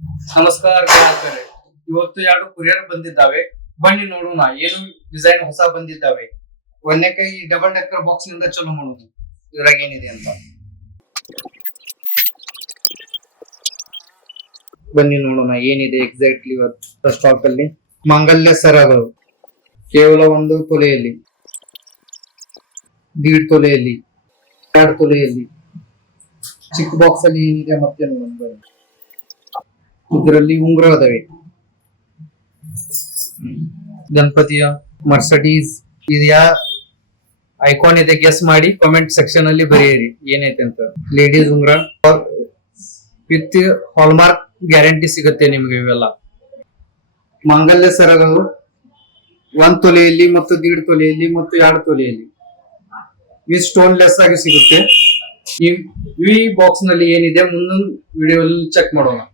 ನಮಸ್ಕಾರ ಗೆಳತಿಯರೇ. ಇವತ್ತು ಎರಡು ಕೊರಿಯರ್ ಬಂದಿದ್ದಾವೆ. ಬನ್ನಿ ನೋಡೋಣ ಏನು ಡಿಸೈನ್ ಹೊಸ ಬಂದಿದ್ದಾವೆ. ಒಂದನೇ ಕೈ ಡಬಲ್ ಡೆಕ್ಕರ್ ಬಾಕ್ಸ್ ನಿಂದ ಚಲೋ ಮಾಡೋಣ. ಇದ್ರಾಗ ಏನಿದೆ ಅಂತ ಬನ್ನಿ ನೋಡೋಣ ಏನಿದೆ ಎಕ್ಸಾಕ್ಟ್ಲಿ ಇವತ್ತು ಸ್ಟಾಕ್ ಅಲ್ಲಿ. ಮಾಂಗಲ್ಯ ಸರಗಳು ಕೇವಲ 1 ತೊಲೆಯಲ್ಲಿ, 1.5 ತೊಲೆಯಲ್ಲಿ, 2 ತೊಲೆಯಲ್ಲಿ. ಚಿಕ್ಕ ಬಾಕ್ಸ್ ಅಲ್ಲಿ ಏನಿದೆ ಮತ್ತೆ ನೋಡೋಣ ಬನ್ನಿ. ಇದರಲ್ಲಿ ಉಂಗುರ ಅದಾವೆ. ಗಣಪತಿಯ ಮರ್ಸಡೀಸ್ ಇದು ಯಾ ಐಕಾನ್ ಇದೆ ಗೆಸ್ ಮಾಡಿ ಕಾಮೆಂಟ್ ಸೆಕ್ಷನ್ ಅಲ್ಲಿ ಬರೆಯಿರಿ ಏನೈತೆ ಅಂತ. ಲೇಡೀಸ್ ಉಂಗುರ ವಿತ್ ಹಾಲ್ಮಾರ್ಕ್ ಗ್ಯಾರಂಟಿ ಸಿಗುತ್ತೆ ನಿಮ್ಗೆ ಇವೆಲ್ಲ. ಮಾಂಗಲ್ಯ ಸರಗಳು 1 ತೊಲೆಯಲ್ಲಿ ಮತ್ತು 1.5 ತೊಲೆಯಲ್ಲಿ ಮತ್ತು 2 ತೊಲೆಯಲ್ಲಿ ಈ ಸ್ಟೋನ್ ಲೆಸ್ ಆಗಿ ಸಿಗುತ್ತೆ. ಈ ಬಾಕ್ಸ್ ನಲ್ಲಿ ಏನಿದೆ ಮುಂದೊಂದು ವಿಡಿಯೋ ಚೆಕ್ ಮಾಡೋಣ.